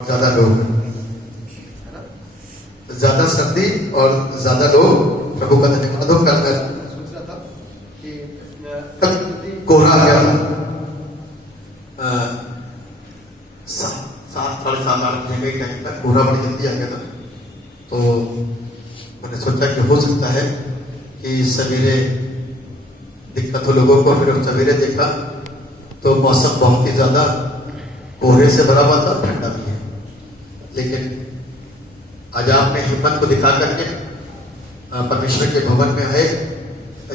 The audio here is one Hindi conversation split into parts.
ज्यादा लोग, ज्यादा सर्दी और ज्यादा लोग प्रभु का धन्यवाद हो। कल सोच रहा था कि कल कोहरा आ गया था, 7-7:30 घंटे के टाइम तक कोहरा बड़ी जल्दी आ गया था। तो मैंने सोचा कि हो सकता है कि सवेरे दिक्कत हो लोगों को। फिर सवेरे देखा तो मौसम बहुत ही ज्यादा कोहरे से भरा हुआ था, ठंडा भी है। लेकिन आज आपने हिम्मत को दिखा करके परमेश्वर के भवन में आए।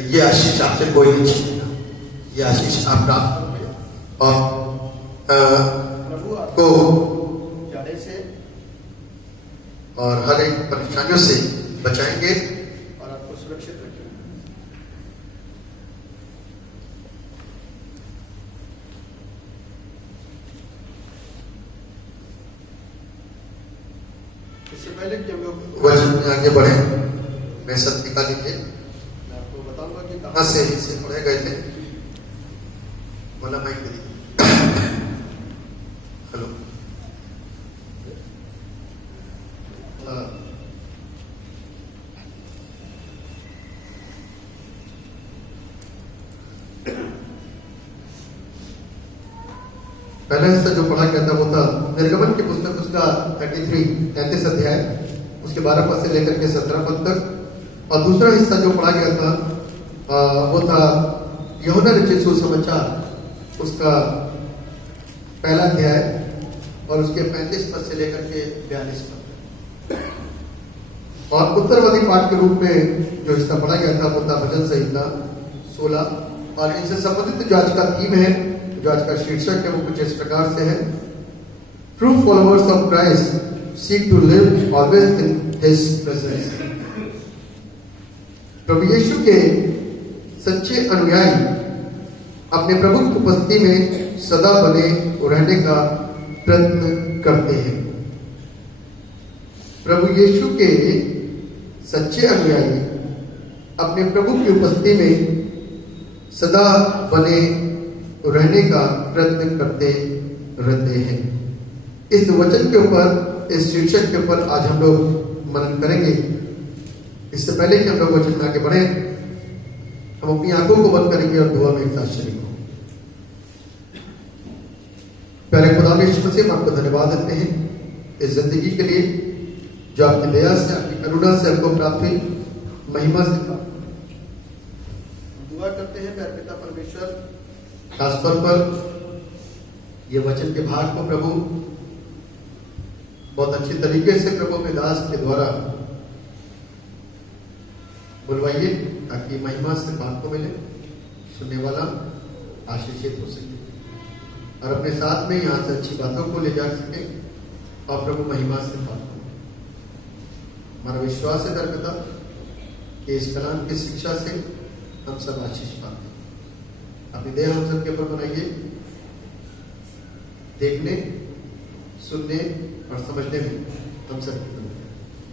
ये आशीष आपसे कोई नहीं छीनेगा, ये आशीष आप प्राप्त करोगे और प्रभु को जाड़े से और हर एक परेशानियों से बचाएंगे। और आपको सुरक्षित रखेंगे। इससे पहले कि हम लोग वचन में आगे बढ़े, मैं सब निकाल लीजिए। मैं आपको बताऊंगा कि कहाँ से इसे पढ़े गए थे। वाला माइक दे दीजिए। हेलो, पहला हिस्सा जो पढ़ा गया था वो था निर्गमन की पुस्तक, उसका 33 अध्याय, उसके 12 पद से लेकर के 17 पद तक। और दूसरा हिस्सा जो पढ़ा गया था वो था यूहन्ना रचित सुसमाचार, उसका पहला अध्याय और उसके 35 पद से लेकर के 42 पद। और उत्तरवादी पाठ के रूप में जो हिस्सा पढ़ा गया था वो था भजन संहिता 16। और इनसे संबंधित जो आज का थीम है, जो आज का शीर्षक है, वो कुछ इस प्रकार से है, true followers of Christ seek to live always in his presence. प्रभु यीशु के सच्चे अनुयायी अपने प्रभु की उपस्थिति में सदा बने रहने का प्रयत्न करते हैं। प्रभु यीशु के सच्चे अनुयायी अपने प्रभु की उपस्थिति में सदा बने रहने का प्रयत्न करते रहते हैं। इस वचन के ऊपर, इस शीर्षक के ऊपर आज हम लोग मनन करेंगे। इससे पहले कि हम लोग वचन में आगे बढ़े, हम अपनी आंखों को बंद करेंगे और दुआ में एक साथ शरीक हों। प्यारे खुदा यीशु मसीह, हम आपको धन्यवाद देते हैं इस जिंदगी के लिए जो आपकी दया से, आपकी करुणा से हमको प्राप्त हुई, महिमा से प्राप्त। दुआ करते हैं प्यारे पिता परमेश्वर, खासतौर पर ये वचन के भाग को प्रभु बहुत अच्छी तरीके से प्रभु अपने दास के द्वारा बुलवाइए, ताकि महिमा से बात को मिले, सुनने वाला आशीषित हो सके और अपने साथ में यहाँ से अच्छी बातों को ले जा सके और प्रभु महिमा से बात हो। हमारा विश्वास है दरपिता कि इस कलाम की शिक्षा से हम सब आशीष पाते हैं। अपनी देह हम सबके ऊपर बनाइए, देखने, सुनने और समझने में हम सब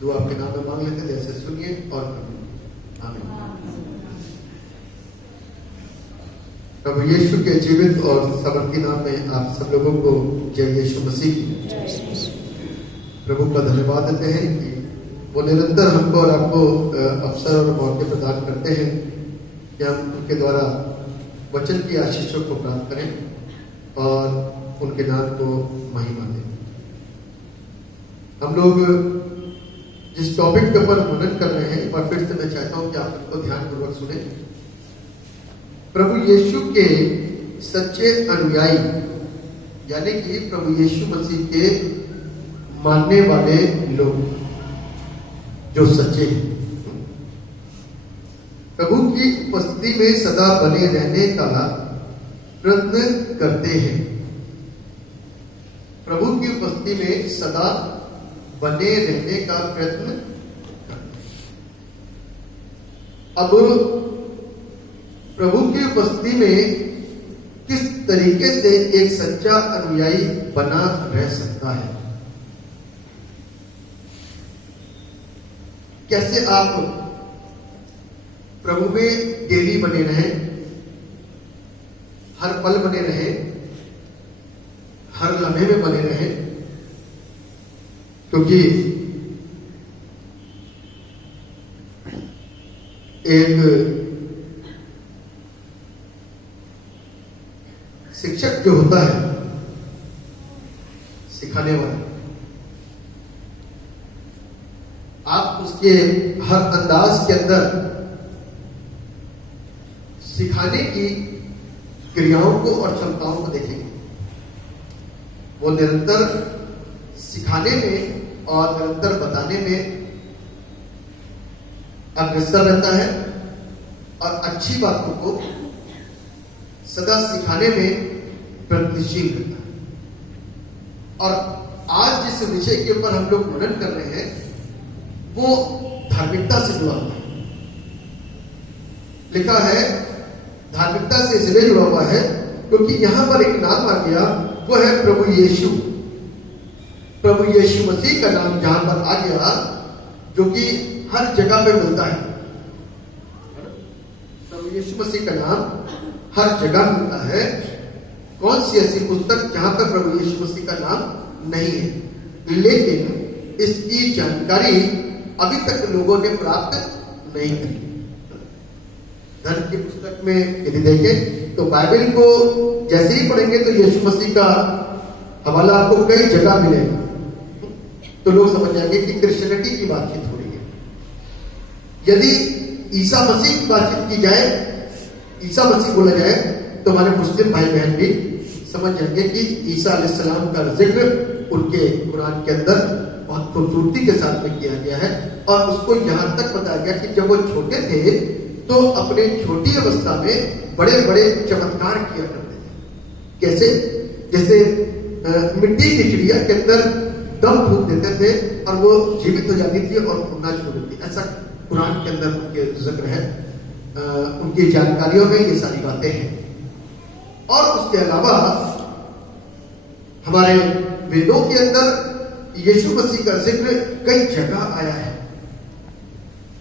दुआ आपके नाम में मांग लेते, जैसे सुनिए और करिए। आमीन। प्रभु यीशु के जीवित और समर्थी नाम में आप सब लोगों को जय यीशु मसीह की। प्रभु का धन्यवाद देते हैं कि वो निरंतर हमको और आपको अवसर और मौके प्रदान करते हैं कि हम उनके द्वारा वचन की आशीषों को प्राप्त करें और उनके नाम को महिमा दें। हम लोग जिस टॉपिक के ऊपर मनन कर रहे हैं, एक बार फिर से मैं चाहता हूं कि आप उसको ध्यानपूर्वक सुने। प्रभु यीशु के सच्चे अनुयायी, यानी कि प्रभु यीशु मसीह के मानने वाले लोग जो सच्चे हैं, प्रभु की उपस्थिति में सदा बने रहने का प्रयत्न करते हैं। प्रभु की उपस्थिति में सदा बने रहने का प्रयत्न करते हैं। अब प्रभु की उपस्थिति में किस तरीके से एक सच्चा अनुयायी बना रह सकता है? कैसे आप प्रभु में डेली बने रहें, हर पल बने रहें, हर लम्हे में बने रहें, क्योंकि एक शिक्षक जो होता है, सिखाने वाला, आप उसके हर अंदाज के अंदर सिखाने की क्रियाओं को और क्षमताओं को देखेंगे। वो निरंतर सिखाने में और निरंतर बताने में अग्रसर रहता है और अच्छी बातों को सदा सिखाने में प्रगतिशील रहता है। और आज जिस विषय के ऊपर हम लोग मनन कर रहे हैं वो धार्मिकता से जुड़ा हुआ है। लिखा है धार्मिकता से इसलिए जुड़ा हुआ है क्योंकि यहां पर एक नाम आ गया, वो है प्रभु यीशु। प्रभु यीशु मसीह का नाम जहां पर आ गया, जो कि हर जगह पे मिलता है। प्रभु यीशु मसीह का नाम हर जगह मिलता है। कौन सी ऐसी पुस्तक जहां पर प्रभु यीशु मसीह का नाम नहीं है? लेकिन इसकी जानकारी अभी तक लोगों ने प्राप्त नहीं की। धर्म की पुस्तक में यदि देखें तो बाइबल को जैसे ही पढ़ेंगे तो यीशु मसीह का हवाला आपको कई जगह मिलेगा, तो लोग समझ जाएंगे कि क्रिश्चियनिटी की बातचीत हो रही है। यदि ईसा मसीह की बातचीत की जाए, ईसा मसीह बोला जाए, तो हमारे मुस्लिम भाई बहन भी समझ जाएंगे कि ईसा अलैहिस्सलाम का जिक्र उनके कुरान के अंदर बहुत खूबसूरती के साथ में किया गया है। और उसको यहां तक बताया गया कि जब वो छोटे थे तो अपने छोटी अवस्था में बड़े बड़े चमत्कार किया करते थे। कैसे? जैसे मिट्टी की चिड़िया के अंदर दम फूंक देते थे और वो जीवित हो जाती थी और उड़ना शुरू होती। ऐसा कुरान के अंदर उनके जिक्र है, उनकी जानकारियों में ये सारी बातें हैं। और उसके अलावा हमारे वेदों के अंदर यीशु मसीह का जिक्र कई जगह आया है,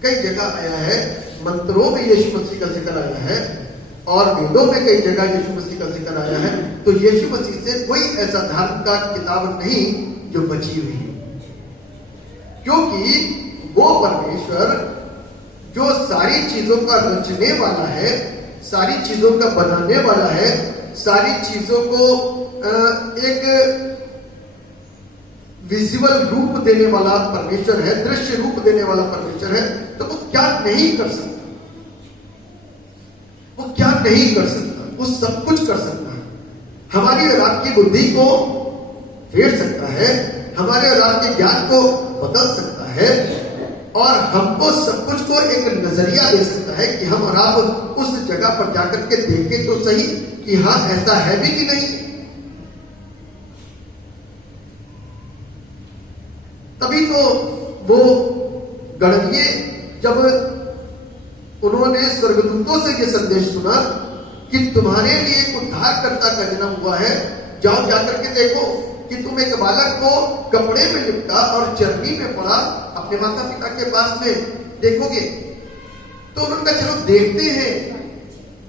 कई जगह आया है। मंत्रों में यीशु मसीह का जिक्र आया है और वेदों में कई जगह यीशु मसीह का जिक्र आया है। तो यीशु मसीह से कोई ऐसा धर्म का किताब नहीं जो बची हुई है, क्योंकि वो परमेश्वर जो सारी चीजों का रचने वाला है, सारी चीजों का बनाने वाला है, सारी चीजों को एक विजुअल रूप देने वाला परमेश्वर है, दृश्य रूप देने वाला परमेश्वर है, तो वो क्या नहीं कर सकता? वो क्या नहीं कर सकता? वो सब कुछ कर सकता है। हमारी और आपकी बुद्धि को फेर सकता है, हमारे और आपके ज्ञान को बदल सकता है और हमको सब कुछ को एक नजरिया दे सकता है कि हम और आप उस जगह पर जाकर के देखें तो सही कि हाँ ऐसा है भी कि नहीं। तभी तो वो गणनीय जब उन्होंने स्वर्गदूतों से ये संदेश सुना कि तुम्हारे लिए एक उद्धारकर्ता का जन्म हुआ है, जाओ जाकर के देखो कि तुम एक बालक को कपड़े में लिपटा और चरनी में पड़ा अपने माता पिता के पास में देखोगे। तो उन्होंने कहा चलो देखते हैं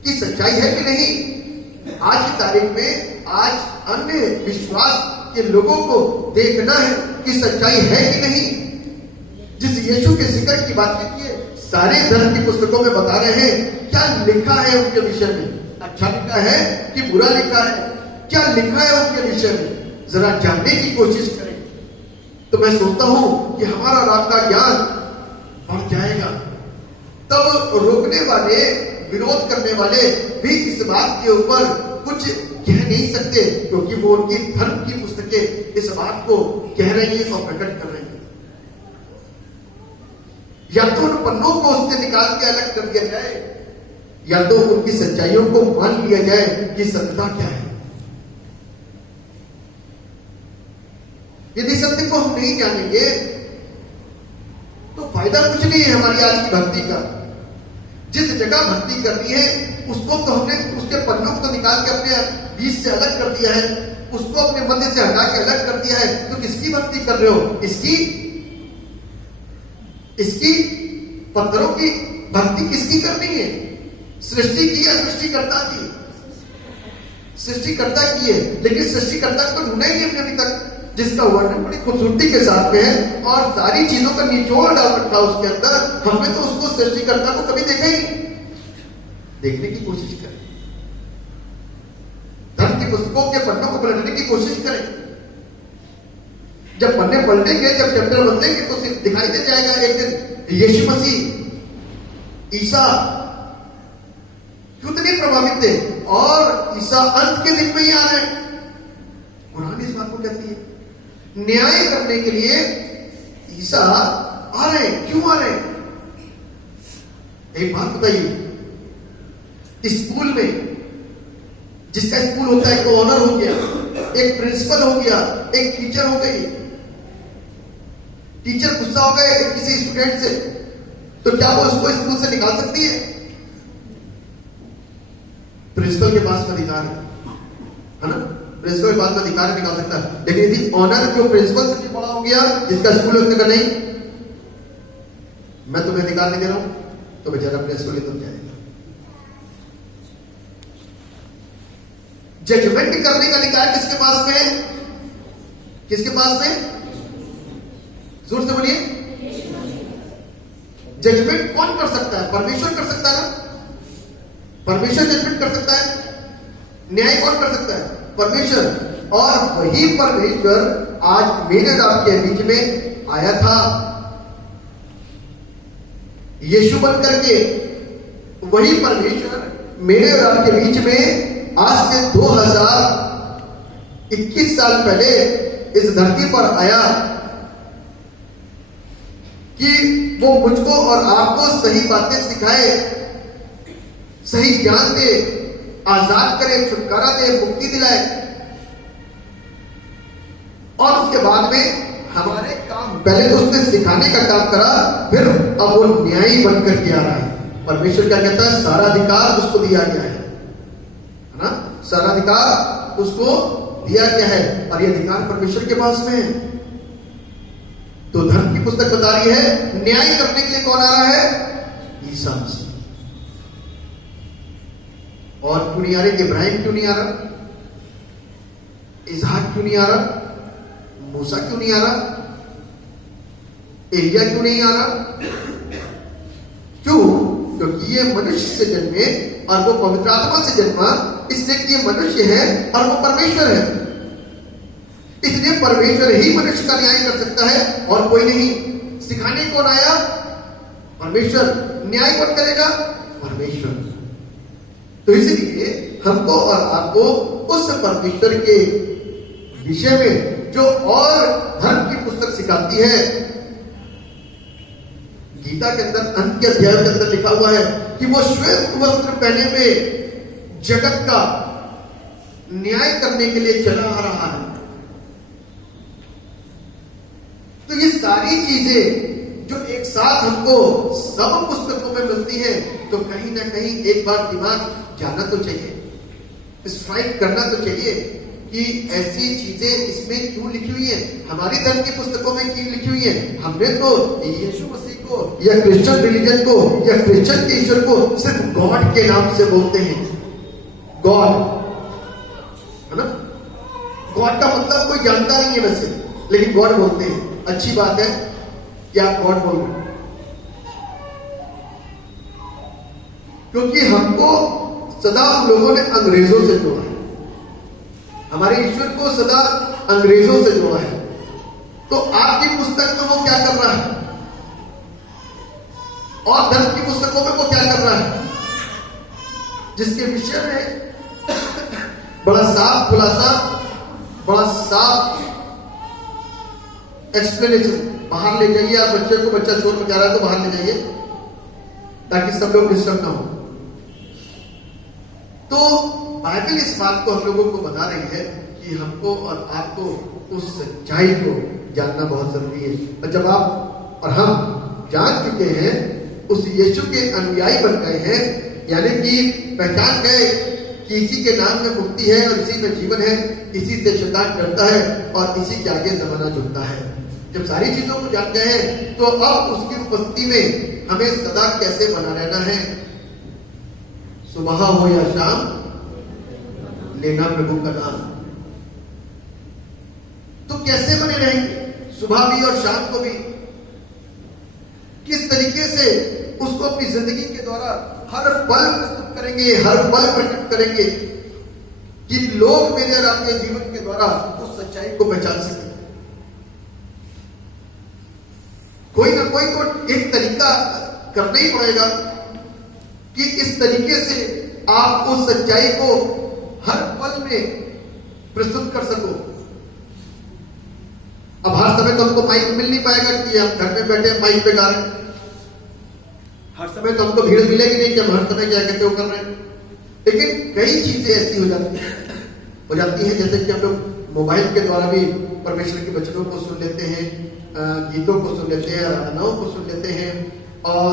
कि सच्चाई है कि नहीं। आज की तारीख में आज अन्य विश्वास के लोगों को देखना है कि सच्चाई है कि नहीं। जिस यीशु के जिक्र की बात की है, सारे धर्म की पुस्तकों में बता रहे हैं क्या लिखा है उनके विषय में, अच्छा लिखा है कि बुरा लिखा है, क्या लिखा है उनके विषय में, जरा जानने की कोशिश करें। तो मैं सोचता हूं कि हमारा और आपका ज्ञान बढ़ जाएगा। तब रोकने वाले, विरोध करने वाले भी इस बात के ऊपर कुछ कह नहीं सकते, क्योंकि वो उनकी धर्म की पुस्तकें इस बात को कह रही हैं और प्रकट कर रही हैं। या तो उन पन्नों को उससे निकाल के अलग कर दिया जाए, या तो उनकी सच्चाइयों को मान लिया जाए कि सत्यता क्या है। यदि सत्य को हम नहीं जानेंगे तो फायदा कुछ नहीं है हमारी आज की भक्ति का। जिस जगह भक्ति करनी है उसको तो हमने उसके पन्नों को निकाल के अपने बीच से अलग कर दिया है, उसको अपने मध्य से हटा के अलग कर दिया है। तो किसकी भक्ति कर रहे हो? इसकी पत्थरों की भक्ति किसकी करनी है? सृष्टि की या सृष्टिकर्ता की? सृष्टिकर्ता की है, लेकिन सृष्टिकर्ता को ढूंढा ही नहीं हमने अभी तक। जिसका वर्णन बड़ी खूबसूरती के साथ में है और सारी चीजों का निचोड़ डाल रखा उसके अंदर। हमने तो उसको सृष्टिकर्ता को कभी देखा ही नहीं। देखने की कोशिश करें, धर्म की पुस्तकों के पन्नों को पलटने की कोशिश करें। जब पन्ने पलटेंगे, जब चैप्टर बदलेंगे तो सिर्फ दिखाई दे जाएगा एक दिन यीशु मसीह, ईसा कितने प्रभावित थे और ईसा अंत के दिन में ही आ रहे हैं। कुरान इस बात को कहती है, न्याय करने के लिए ईसा आ रहे हैं। क्यों आ रहे हैं? एक बात बताइए, स्कूल में जिसका स्कूल होता है, एक ऑनर हो गया, एक प्रिंसिपल हो गया, एक टीचर हो गई, टीचर गुस्सा हो गए किसी स्टूडेंट से, तो क्या वो उसको स्कूल से निकाल सकती है? प्रिंसिपल के पास अधिकार है ना, प्रिंसिपल के पास अधिकार निकाल सकता है। लेकिन यदि ऑनर जो प्रिंसिपल से भी बड़ा हो गया, जिसका स्कूल है, उसने कहा नहीं, मैं तुम्हें अधिकार नहीं दे रहा हूं, तो बेचारा प्रिंसिपल ही तुम जाएगा। जजमेंट करने का अधिकार किसके पास में है? किसके पास में? जोर से बोलिए। जजमेंट कौन कर सकता है? परमेश्वर कर सकता है ना, परमेश्वर जजमेंट कर सकता है। न्याय कौन कर सकता है? परमेश्वर। और वही परमेश्वर आज मेरे और आपके बीच में आया था, यीशु बन करके। वही परमेश्वर मेरे और आपके बीच में आज से 2021 साल पहले इस धरती पर आया कि वो मुझको और आपको सही बातें सिखाए, सही ज्ञान दे, आजाद करे, छुटकारा दे, मुक्ति दिलाए। और उसके बाद में हमारे काम, पहले तो उसने सिखाने का काम करा, फिर अब वो न्यायी बनकर के आ रहा है। परमेश्वर क्या कहता है? सारा अधिकार उसको दिया गया है ना, सारा अधिकार उसको दिया गया है और ये अधिकार परमेश्वर के पास में है। तो धर्म की पुस्तक बता रही है, न्याय करने के लिए कौन आ रहा है? ईसा मसीह। और क्यों नहीं आ रहे? इब्राहिम क्यों नहीं आ रहा? इसहाक क्यों नहीं आ रहा? मूसा क्यों नहीं आ रहा? एलिया क्यों नहीं आ रहा? क्यों? क्योंकि ये मनुष्य से जन्मे और वो पवित्र आत्मा से जन्मा, इसलिए कि ये मनुष्य है और वो परमेश्वर है। इसलिए परमेश्वर ही मनुष्य का न्याय कर सकता है और कोई नहीं। सिखाने कौन आया? परमेश्वर। न्याय कौन करेगा? परमेश्वर। तो इसलिए हमको और आपको उस परमेश्वर के विषय में जो और धर्म की पुस्तक सिखाती है, गीता के अंदर अंत के अध्याय के अंदर लिखा हुआ है कि वो श्वेत वस्त्र पहने हुए जगत का न्याय करने के लिए चला आ रहा है। तो ये सारी चीजें जो एक साथ हमको सब पुस्तकों में मिलती हैं, तो कहीं ना कहीं एक बार दिमाग जाना तो चाहिए, स्ट्राइक करना तो चाहिए कि ऐसी चीजें इसमें क्यों लिखी हुई है, हमारी धर्म की पुस्तकों में क्यों लिखी हुई है। हमने तो यीशु मसीह को या क्रिश्चियन रिलीजन को या क्रिश्चियन के ईश्वर को सिर्फ गॉड के नाम से बोलते हैं। गॉड है ना, गॉड का मतलब कोई जानता नहीं है वैसे, लेकिन गॉड बोलते हैं। अच्छी बात है कि आप गॉड बोल रहे हैं, क्योंकि हमको सदा हम लोगों ने अंग्रेजों से जोड़ा है, हमारे ईश्वर को सदा अंग्रेजों से जोड़ा है। तो आपकी पुस्तक में वो क्या कर रहा है और धर्म की पुस्तकों में वो क्या कर रहा है, जिसके विषय में बड़ा साफ खुलासा, बड़ा साफ एक्सप्लेनेशन। बाहर ले जाइए आप बच्चे को, बच्चा शोर मचा रहा है तो बाहर ले जाइए ताकि सब लोग डिस्टर्ब ना हो। तो बाइबल इस बात को हम लोगों को बता रही है कि हमको और आपको उस सच्चाई को जानना बहुत जरूरी है। और जब आप और हम जान चुके हैं, उस यीशु के अनुयायी बन गए हैं, यानी कि पहचान गए कि इसी के नाम में मुक्ति है और इसी में जीवन है, इसी से शैतान डरता है और इसी के आगे जमाना झुकता है। जब सारी चीजों को जान गए हैं, तो अब उसकी उपस्थिति में हमें सदा कैसे बना रहना है। सुबह हो या शाम लेना प्रभु का नाम। तो कैसे बने रहेंगे, सुबह भी और शाम को भी? किस तरीके से उसको अपनी जिंदगी के द्वारा हर पल प्रस्तुत करेंगे, हर पल प्रकट करेंगे कि लोग मेरे और आपके जीवन के द्वारा उस सच्चाई को पहचान सके। कोई ना कोई तो एक तरीका करना ही पड़ेगा कि इस तरीके से आप उस सच्चाई को हर पल में प्रस्तुत कर सको। अब हर समय तो हमको माइक मिल नहीं पाएगा कि हम घर में बैठे माइक पे गा रहे हैं। हर समय तो हमको भीड़ मिलेगी नहीं कि हम हर समय क्या कहते हो कर रहे हैं। लेकिन कई चीजें ऐसी हो जाती हैं जैसे कि हम लोग मोबाइल के द्वारा भी परमेश्वर के वचनों को सुन लेते हैं, गीतों को सुन लेते हैं, आराधनाओं को सुन लेते हैं और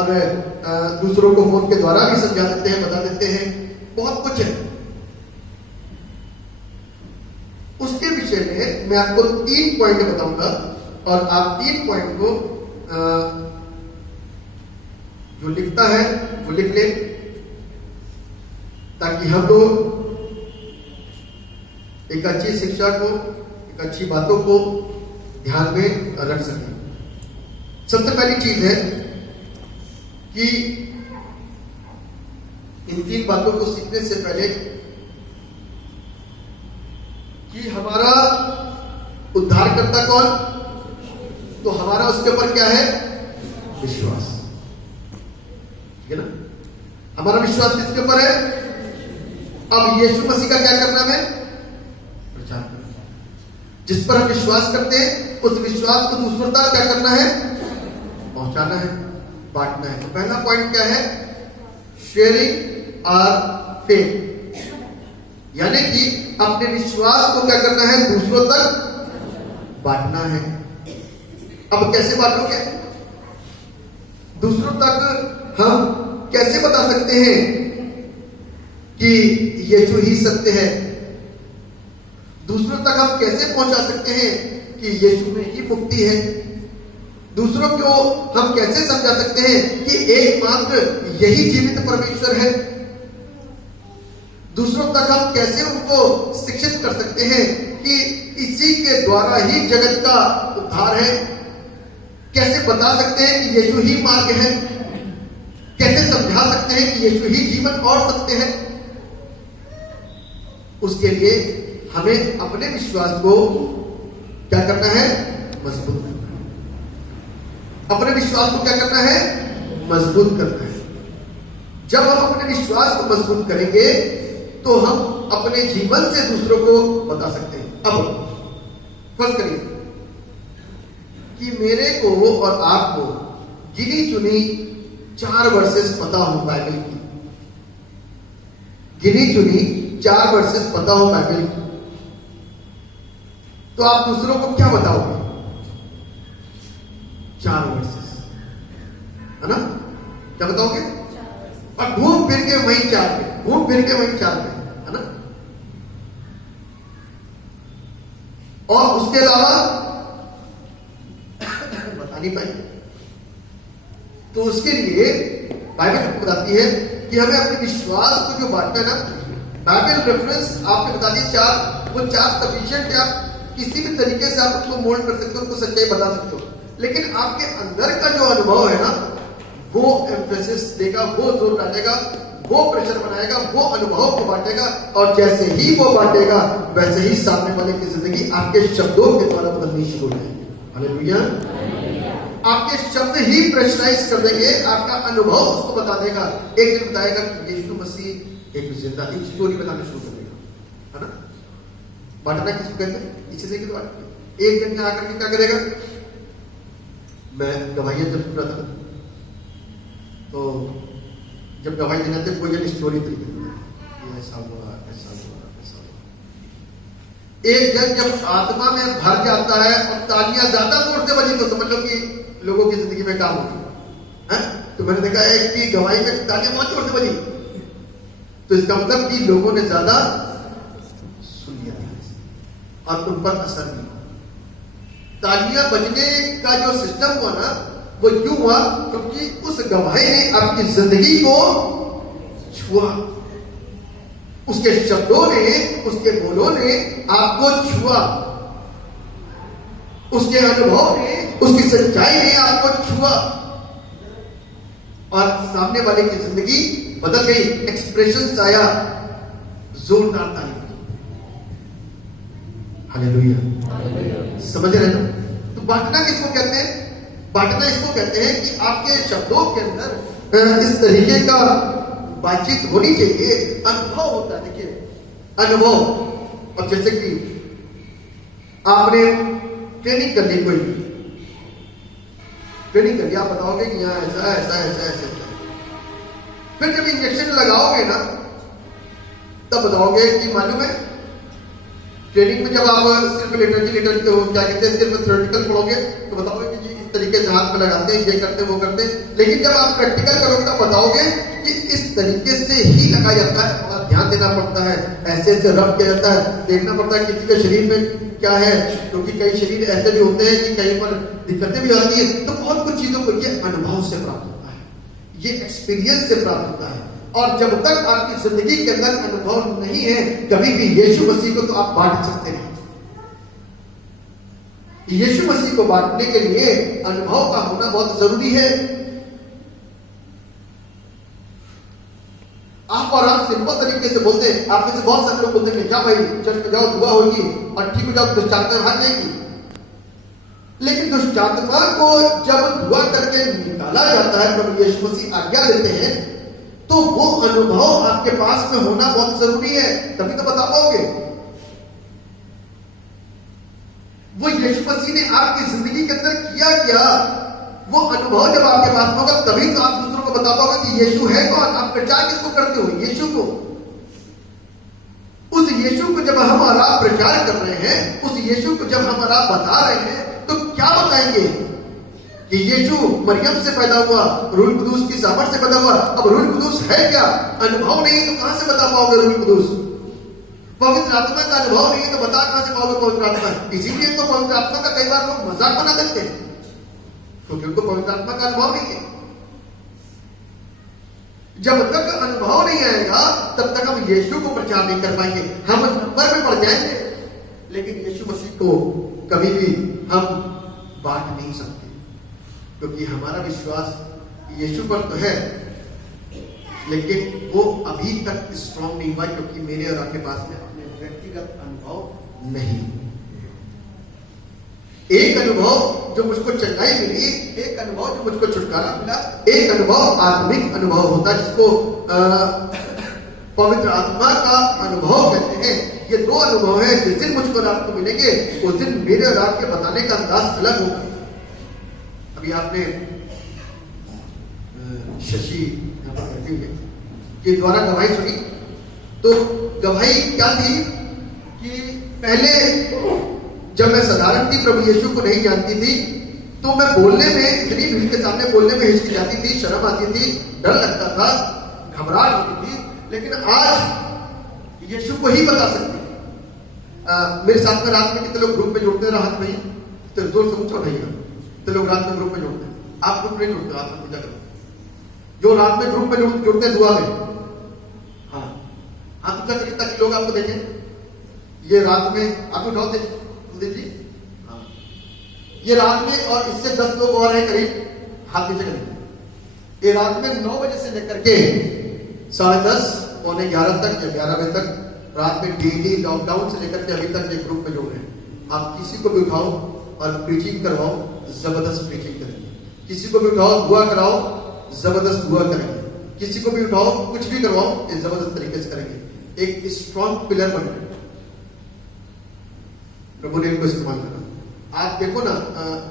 दूसरों को फोन के द्वारा भी समझा देते हैं, बता देते हैं। बहुत कुछ है। उसके विषय में मैं आपको 3 पॉइंट बताऊंगा और आप 3 पॉइंट को जो लिखता है वो लिख ले, ताकि हम लोग एक अच्छी शिक्षा को, एक अच्छी बातों को ध्यान में रख सकें। सबसे पहली चीज है कि इन 3 बातों को सीखने से पहले कि हमारा उद्धारकर्ता कौन, तो हमारा उसके ऊपर क्या है? विश्वास। ठीक है ना? हमारा विश्वास किसके ऊपर है? अब यीशु मसीह का क्या करना है? प्रचार करना। जिस पर हम विश्वास करते हैं उस विश्वास को दूसरों तक क्या करना है? पहुंचाना है, बांटना है। तो पहला पॉइंट क्या है? शेयरिंग आवर फेथ, यानी कि अपने विश्वास को क्या करना है? दूसरों तक बांटना है। अब कैसे बांटोगे? दूसरों तक हम कैसे बता सकते हैं कि यीशु ही सत्य है? दूसरों तक हम कैसे पहुंचा सकते हैं कि यीशु में ही मुक्ति है? दूसरों को हम कैसे समझा सकते हैं कि एकमात्र यही जीवित परमेश्वर है? दूसरों तक हम कैसे उनको शिक्षित कर सकते हैं कि इसी के द्वारा ही जगत का उद्धार है? कैसे बता सकते हैं कि यीशु ही मार्ग है? कैसे समझा सकते हैं कि यीशु ही जीवन और सत्य है? उसके लिए हमें अपने विश्वास को क्या करना है? मजबूत करना है। अपने विश्वास को क्या करना है? मजबूत करना है। जब हम अपने विश्वास को मजबूत करेंगे तो हम अपने जीवन से दूसरों को बता सकते हैं। अब फर्ज करिए कि मेरे को और आपको गिनी चुनी 4 वर्सेस पता हो बाइबल की, गिनी चुनी 4 वर्सेस पता हो बाइबल की, तो आप दूसरों को क्या बताओगे? 4 वर्सेस, है ना? क्या बताओगे? और घूम फिर के वही 4 पे, घूम फिर के वही 4 पे, है ना? और उसके अलावा बता नहीं पाएंगे। तो उसके लिए बाइबल बताती है कि हमें अपने विश्वास को जो बांटना है ना, बाइबल रेफरेंस आपने बता दी 4, वो 4 सफिशिएंट है। आप किसी भी तरीके से आप उसको मोल्ड कर सकते हो, उसको सच्चाई बता सकते हो, लेकिन आपके अंदर का जो अनुभव है ना, वो एम्फेसिस देगा, वो जोर डालेगा, वो प्रेशर बनाएगा, वो अनुभव को बांटेगा। और जैसे ही वो बांटेगा वैसे ही सामने वाले की जिंदगी आपके शब्दों के द्वारा बदलनी शुरू हो जाएगी। हालेलुया। आपके शब्द ही प्रेशराइज कर देंगे, आपका अनुभव उसको बता देगा। एक दिन बताएगा कि यीशु मसीह एक जिंदा, एक स्टोरी बताना शुरू कर देगा, है ना? बांटना किसको कहते हैं? इसी से बांटना। एक दिन आकर के क्या करेगा? मैं गवाहियां जब सुन रहा था तो जब गवाही देना थे कोई जन स्टोरी तरीके से ऐसा हुआ, ऐसा हुआ, ऐसा हुआ। एक जन जब आत्मा में भर जाता है और तालियां ज्यादा जोर से बजी तो समझ लो कि लोगों की जिंदगी में काम होगी। तो मैंने देखा है कि गवाही में तालियां बहुत जोर से बजी, तो इसका मतलब कि लोगों ने ज्यादा सुन लिया और उन पर असर नहीं हुआ। तालियां बजने का जो सिस्टम हुआ ना, वो क्यों हुआ? क्योंकि उस गवाही ने आपकी जिंदगी को छुआ, उसके शब्दों ने, उसके बोलों ने आपको छुआ। उसके अनुभव ने, उसकी सच्चाई ने आपको छुआ और सामने वाले की जिंदगी बदल गई। एक्सप्रेशन आया, जोरदार ताली। हालेलुया। समझ रहे ना? तो बांटना किसको कहते हैं? बांटना इसको कहते हैं कि आपके शब्दों के अंदर इस तरीके का बातचीत होनी चाहिए। अनुभव होता है, देखिए अनुभव। और जैसे कि आपने ट्रेनिंग कर ली, कोई ट्रेनिंग कर लिया, आप बताओगे कि यहाँ ऐसा ऐसा ऐसा ऐसा। फिर जब इंजेक्शन लगाओगे ना, तब बताओगे कि मालूम है, ट्रेनिंग में जब आप सिर्फ लिटरेचर क्या कहते हैं, सिर्फ थ्योरेटिकल पढ़ोगे तो बताओगे कि जी इस तरीके से हाथ में लगाते हैं, ये करते हैं, वो करते हैं। लेकिन जब आप प्रैक्टिकल करोगे तो बताओगे कि इस तरीके से ही लगाया जाता है, थोड़ा ध्यान देना पड़ता है, ऐसे ऐसे रब किया जाता है, देखना पड़ता है किसी के शरीर में क्या है, क्योंकि कई शरीर ऐसे भी होते हैं कि कहीं पर दिक्कतें भी आती है। तो बहुत कुछ चीजों को ये अनुभव से प्राप्त होता है, ये एक्सपीरियंस से प्राप्त होता है। और जब तक आपकी जिंदगी के अंदर अनुभव नहीं है, कभी भी यीशु मसीह को तो आप बांट सकते नहीं। यीशु मसीह को बांटने के लिए अनुभव का होना बहुत जरूरी है। आप और आप सिंपल तरीके से बोलते हैं, आप में से बहुत सारे लोग बोलते हैं क्या भाई चर्च में जाओ, दुआ होगी और ठीक हो जाओ, दुष्टात्मा भाग जाएगी। लेकिन दुष्टात्मा को जब दुआ करके निकाला जाता है, प्रभु यीशु मसीह आज्ञा देते हैं, तो वो अनुभव आपके पास में होना बहुत जरूरी है, तभी तो बता पाओगे। वो यीशु मसीह ने आपकी जिंदगी के अंदर किया क्या, वो अनुभव जब आपके पास में होगा, तभी तो आप दूसरों को बता पाओगे कि यीशु है कौन। आप प्रचार किसको करते हो? यीशु को। उस यीशु को जब हम और आप प्रचार कर रहे हैं, उस यीशु को जब हम और आप बता रहे हैं, तो क्या बताएंगे कि यीशु मरियम से पैदा हुआ, रूह कुदूस की सामर्थ से पैदा हुआ। अब रूह कुदूस है क्या? अनुभव नहीं तो कहां से बता पाओगे रूह कुदूस? पवित्र आत्मा का अनुभव नहीं तो बता कहां से पाओगे पवित्र आत्मा? इसीलिए तो पवित्र आत्मा का कई बार लोग मजाक बना देते हैं, क्योंकि उनको पवित्र आत्मा का अनुभव नहीं है। जब तक अनुभव नहीं आएगा, तब तक हम यीशु को प्रचार नहीं कर पाएंगे। हम नंबर में पड़ जाएंगे, लेकिन यीशु मसीह को कभी भी हम बांट नहीं सकते, क्योंकि हमारा विश्वास यीशु पर तो है, लेकिन वो अभी तक स्ट्रॉन्ग नहीं हुआ, क्योंकि मेरे और आपके पास में अपने व्यक्तिगत अनुभव नहीं। एक अनुभव जो मुझको चंगाई मिली, एक अनुभव जो मुझको छुटकारा मिला, एक अनुभव आत्मिक अनुभव होता है जिसको पवित्र आत्मा का अनुभव कहते हैं। ये दो अनुभव है, जिस दिन मुझको और आपको मिलेंगे, उस दिन मेरे और आपके बताने का अंदाज अलग होगा। अभी आपने शशि के द्वारा गवाही सुनी, तो गवाही क्या थी कि पहले जब मैं साधारण थी, प्रभु यीशु को नहीं जानती थी, तो मैं बोलने में, इतनी भीड़ के सामने बोलने में हिचकिचाती थी, शर्म आती थी, डर लगता था, घबराहट होती थी। लेकिन आज यीशु को ही बता सकती। मेरे साथ में रात में कितने लोग ग्रुप में जुड़ते हैं? रात में ही तो जोर से ऊंचा नहीं, कितने लोग रात में ग्रुप में जुड़ते हैं? आप ग्रुप में जुड़ते, रात में पूजा करते, जो रात में ग्रुप में जुड़ते हैं दुआ में, हाँ हाथ ऊंचा करिए ताकि लोग आपको देखें। ये रात में आप उठाओ जी, हाँ ये रात में, और इससे 10 लोग और हैं करीब, हाथ नीचे करेंगे। ये रात में 9 बजे से लेकर के 10:30 पौने 11 तक या 11 बजे तक, रात में डेली लॉकडाउन से लेकर के अभी तक ये ग्रुप में जुड़ रहे हैं। आप किसी को भी उठाओ और प्रीचिंग करवाओ, जबरदस्त प्रीचिंग करेंगे। किसी को भी उठाओ, दुआ कराओ, जबरदस्त दुआ करेंगे। किसी को भी उठाओ, कुछ भी करवाओ, ये जबरदस्त तरीके से करेंगे। एक स्ट्रॉन्ग पिलर बन गए, प्रभु ने इनको इस्तेमाल करा। आप देखो ना,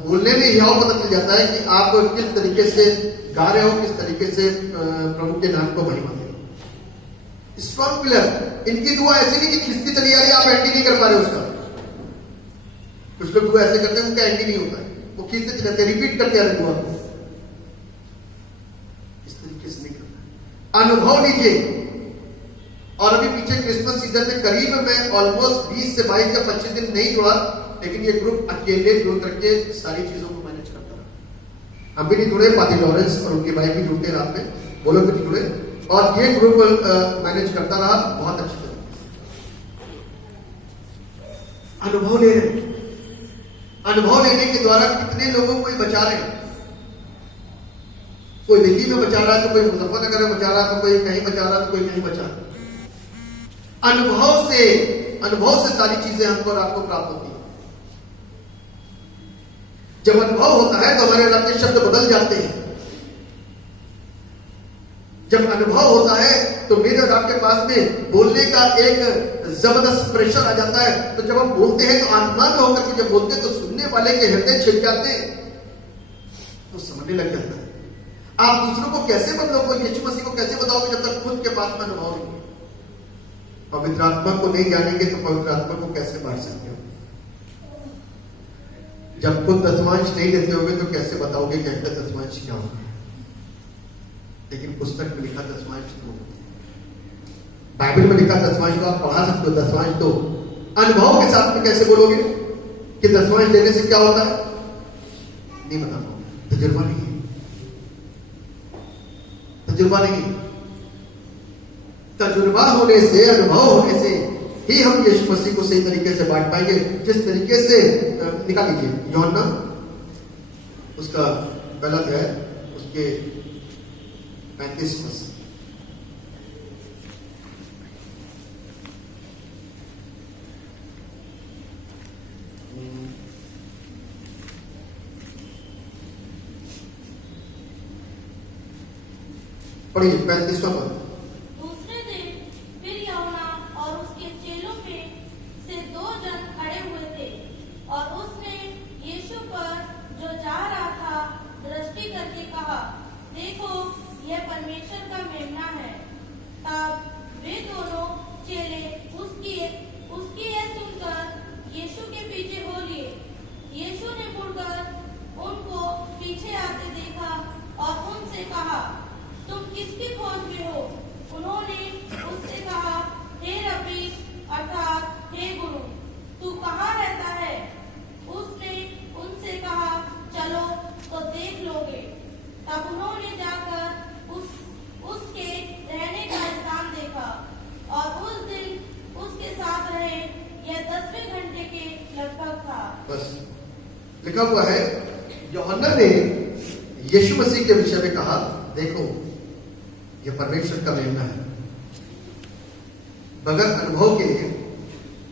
बोलने में ही पता चल जाता है कि आप किस तरीके से गा रहे हो, किस तरीके से प्रभु के नाम को महिमा दे रहे हो। Strong pillar. इनकी दुआ ऐसी नहीं कि खिसती चली आ रही, आप एंटी नहीं कर पा रहे उसका। कुछ लोग दुआ ऐसे करते हैं, उनका एंटी नहीं होता है, वो खींचते चले जाते, रिपीट करते आ रहे दुआ को। इस तरीके से नहीं करना, अनुभव लीजिए। और अभी पीछे क्रिसमस सीजन में करीब मैं ऑलमोस्ट 20 से 22 या 25 दिन नहीं जुड़ा, लेकिन ये ग्रुप अकेले जुड़ करके सारी चीजों को मैनेज करता रहा। हम भी नहीं जुड़े, पादी लॉरेंस और उनके भाई भी जुड़ते रात में, वो लोग भी जुड़े, और ये ग्रुप मैनेज करता रहा बहुत अच्छी तरह। अनुभव ले रहे, अनुभव लेने के द्वारा कितने लोगों को ये बचा रहे हैं। कोई दिल्ली में बचा रहा है, तो कोई मुजफ्फरनगर में बचा रहा है, तो कोई कहीं बचा रहा है, तो कोई कहीं बचा रहा है। अनुभव से सारी चीजें हमको और आपको प्राप्त होती है। जब अनुभव होता है तो हमारे रब के शब्द बदल जाते हैं। जब अनुभव होता है तो मेरे और आपके पास में बोलने का एक जबरदस्त प्रेशर आ जाता है। तो जब हम बोलते हैं तो आत्मा में होकर के जब बोलते हैं तो सुनने वाले के हृदय छिप जाते हैं, तो समझने लग जाता है। आप दूसरों को कैसे बदलोगे, यीशु मसीह को कैसे बताओगे जब तक खुद के पास में अनुभव नहीं। पवित्र आत्मा को नहीं जानेंगे तो पवित्र आत्मा को कैसे बांट सकते हो। जब खुद दशमांश नहीं देते होगे तो कैसे बताओगे कि आपका दशमांश क्या होगा। लेकिन पुस्तक में लिखा दशमांश दो, बाइबल में लिखा दशमांश तो आप पढ़ा सकते हो। दशमांश दो अनुभव के साथ में कैसे बोलोगे कि दशमांश देने से क्या होता है, नहीं बता पाओगे। तजुर्बा नहीं है, तजुर्बा नहीं है। तजुर्बा होने से, अनुभव होने से ही हम यीशु मसीह को सही तरीके से बांट पाएंगे। जिस तरीके से निकाल लीजिए यूहन्ना उसका पहला अध्याय उसके 35 वर्ष। पढ़िए 35वां पद। दूसरे दिन फिर यूहन्ना और उसके चेलों में से 2 जन खड़े हुए थे और उसने यीशु पर जो जा रहा था दृष्टि करके कहा, देखो यह परमेश्वर का मेमना है। तब वे दोनों चेले उसकी यह सुनकर यीशु के पीछे हो लिए। यीशु ने मुड़कर उनको पीछे आते देखा और उनसे कहा, तुम किसकी खोज में हो? उन्होंने उससे कहा, हे रब्बी अर्थात हे गुरु, तू कहाँ रहता है? उसने उनसे कहा, चलो तो देख लोगे। तब उन्होंने जाकर उसके रहने का स्थान देखा और उस दिन उसके साथ रहे। यह 10वें घंटे के लगभग था। बस लिखा हुआ है यूहन्ना ने यीशु मसीह के विषय में कहा, देखो यह परमेश्वर का मेमना है। बगैर अनुभव के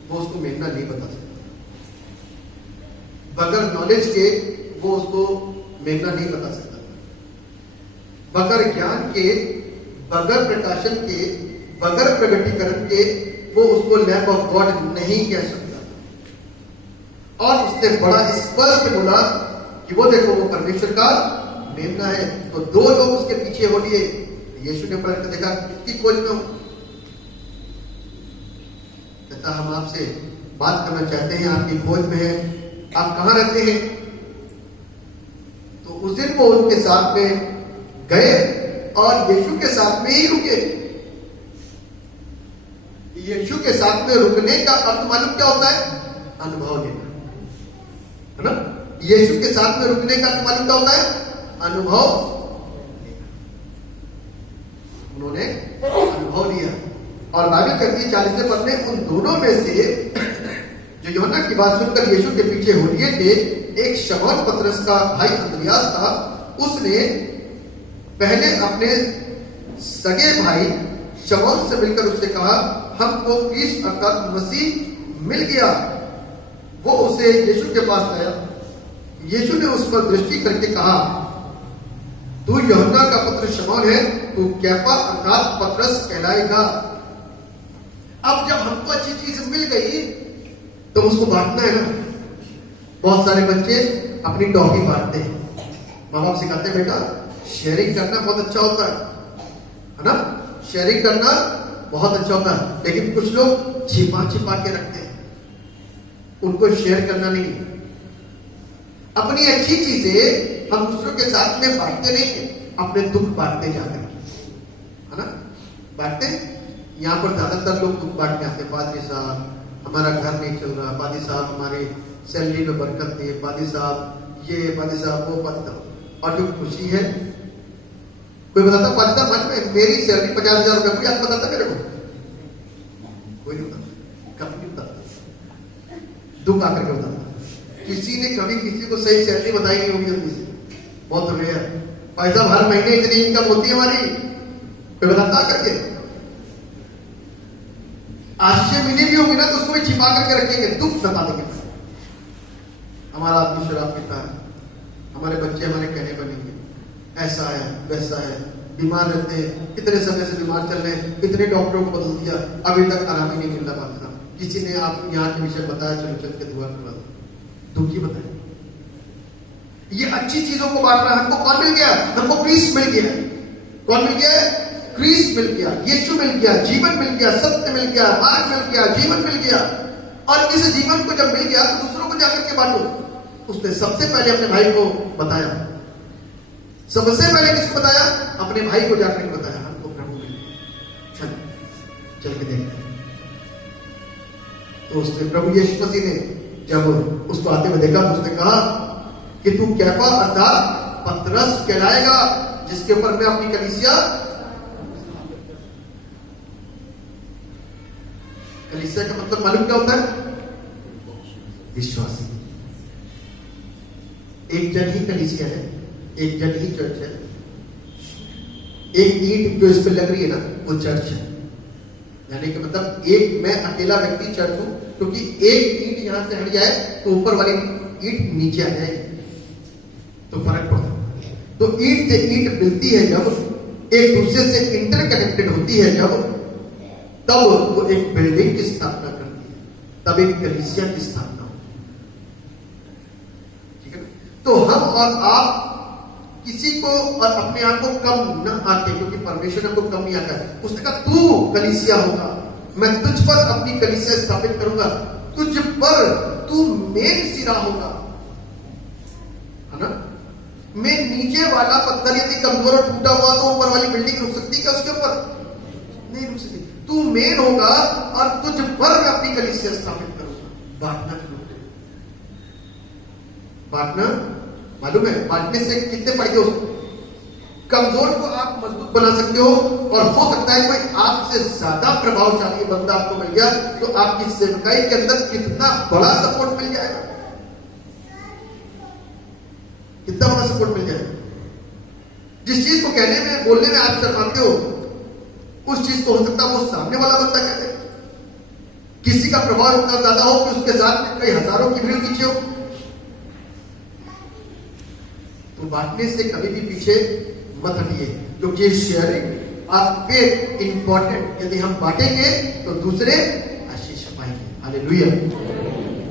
वो उसको मेमना नहीं बता सकता। बगैर नॉलेज के वो उसको मेमना नहीं बता सकता। बगैर ज्ञान के, बगैर प्रकाशन के, बगैर प्रगटीकरण के वो उसको लैम्प ऑफ गॉड नहीं कह सकता। और उसने बड़ा स्पष्ट बोला कि वो देखो वो परमेश्वर का मेमना है। तो 2 लोग उसके पीछे हो लिए। यीशु ने पलट कर देखा, किसकी खोज में हूं? कहता, हम आपसे बात करना चाहते हैं, आपकी खोज में है, आप कहां रहते हैं? तो उस दिन वो उनके साथ में गए और यीशु के साथ में ही रुके। यीशु के साथ में रुकने का अर्थ मालूम क्या होता है? अनुभव लेना, है ना? यीशु के साथ में रुकने का अर्थ मालूम क्या होता है? अनुभव। उन्होंने अनुभव लिया और बाइबल कहती है 40वें पद में उन दोनों में से जो यूहन्ना की बात सुनकर यीशु के पीछे हो लिए थे, एक शमौन पतरस का भाई अंद्रियास था। उसने पहले अपने सगे भाई शमौन से मिलकर उससे कहा, हमको क्रिस्त अर्थात मसीह मिल गया। वो उसे यीशु के पास लाया। यीशु ने उस पर दृष्टि करके कहा, तू यूहन्ना का पुत्र शमौन है, तू कैफा अर्थात पतरस कहलाएगा। अब जब हमको अच्छी चीज मिल गई तो उसको बांटना है ना। बहुत सारे बच्चे अपनी टॉफी बांटते हैं। माँ बाप सिखाते हैं, बेटा शेयरिंग करना बहुत अच्छा होता है ना? शेयरिंग करना बहुत अच्छा होता है। लेकिन कुछ लोग छिपा छिपा के रखते हैं, उनको शेयर करना नहीं है। अपनी अच्छी चीजें हम दूसरों के साथ में बांटते नहीं है, अपने दुख बांटते जाकर, है ना? बांटते। यहाँ पर ज्यादातर लोग दुख बांटने आते हैं। पादरी साहब हमारा घर नहीं चल रहा, पादरी साहब हमारे सैलरी में बरकत नहीं, पादरी साहब ये, पादरी साहब वो, पादरी साहब। और जो खुशी है, कोई बताता पादरी साहब मन में मेरी सैलरी 50,000 रुपये, कोई आज बताता मेरे को? कोई नहीं बताता, कभी नहीं बताता। दुख आकर के बताता कि किसी ने कभी किसी को सही सैलरी बताई नहीं होगी जल्दी से, बहुत रेयर। भाई साहब हर महीने इतनी इनकम होती है हमारी, कोई बताता करके? आश्चर्य मिली भी होगी ना तो उसको भी छिपा करके रखेंगे, दुख बता देंगे। हमारा आदमी शराब पीता है, हमारे बच्चे हमारे कहने बनेंगे, ऐसा है वैसा है, बीमार रहते हैं, कितने समय से बीमार चल रहे हैं, कितने डॉक्टरों को बदल दिया, अभी तक आराम ही नहीं मिल रहा। बात किसी ने आपको यहाँ के विषय बताया, चलो चल के दुआ करवा दो, दुखी बताए। ये अच्छी चीजों को बांट रहा है। हमको कौन मिल गया? हमको क्रिस्ट मिल गया। कौन मिल गया? क्रिस्ट मिल गया, यीशु मिल गया, जीवन मिल गया, सत्य मिल गया, मार्ग मिल गया, जीवन मिल गया। और इस जीवन को जब मिल गया तो दूसरों को जाकर के बांटो। उसने सबसे पहले अपने भाई को बताया, सबसे पहले किसको बताया? अपने भाई को जाकर के बताया, हमको प्रभु मिल गया, चल के देखते हैं। तो उसने प्रभु यीशु मसीह ने जब उसको आते हुए देखा तो उसने कहा कि तू कैफा अर्थात पतरस कहलाएगा, जिसके ऊपर मैं अपनी कलीसिया। कलीसिया का मतलब मालूम क्या होता है? विश्वासी। एक जन ही कलीसिया है, एक जन ही चर्च है। एक ईंट जो इस पे लग रही है ना, वो चर्च है। यानी कि मतलब एक मैं अकेला व्यक्ति चर्च हूं, क्योंकि एक ईंट यहां से हट जाए तो ऊपर वाली ईंट नीचे आ जाएगी, तो फर्क पड़ता है। तो ईंट से ईंट मिलती है जब, एक दूसरे से इंटरकनेक्टेड होती है जब, तब वो एक बिल्डिंग की स्थापना करती है, तब एक कलीसिया की स्थापना होती है। ठीक है? तो हम और आप किसी को और अपने आप को कम न आते, क्योंकि परमेश्वर हमको कम नहीं आता है। उसने कहा तू कलीसिया होगा, मैं तुझ पर अपनी कलीसिया स्थापित करूंगा, तुझ पर तू मेन सिरा होगा, है ना? मैं नीचे वाला पत्थर यदि कमजोर और टूटा हुआ तो ऊपर वाली बिल्डिंग रुक सकती क्या उसके ऊपर? नहीं रुक सकती। तू मेन होगा और तुझ पर मैं अपनी कलीसिया स्थापित करूंगा। बांटना शुरू करें। बांटना मालूम है बांटने से कितने फायदे हो सकते? कमजोर को आप मजबूत बना सकते हो, और हो सकता है कोई आपसे ज्यादा प्रभावशाली बंदा आपको मिल गया तो आपकी सेवकाई के अंदर कितना बड़ा सपोर्ट मिल जाएगा, कितना बड़ा सपोर्ट मिल जाएगा। जिस चीज को कहने में बोलने में आप शर्माते हो, उस चीज को हो सकता है वो सामने वाला बंदा कहते। किसी का प्रभाव इतना ज्यादा हो कि उसके साथ में कई हजारों की भीड़ पीछे हो, तो बांटने से कभी भी पीछे मत हटिए, क्योंकि शेयरिंग आपके इंपॉर्टेंट। यदि हम बांटेंगे तो दूसरे आशीष पाएंगे। हालेलुया।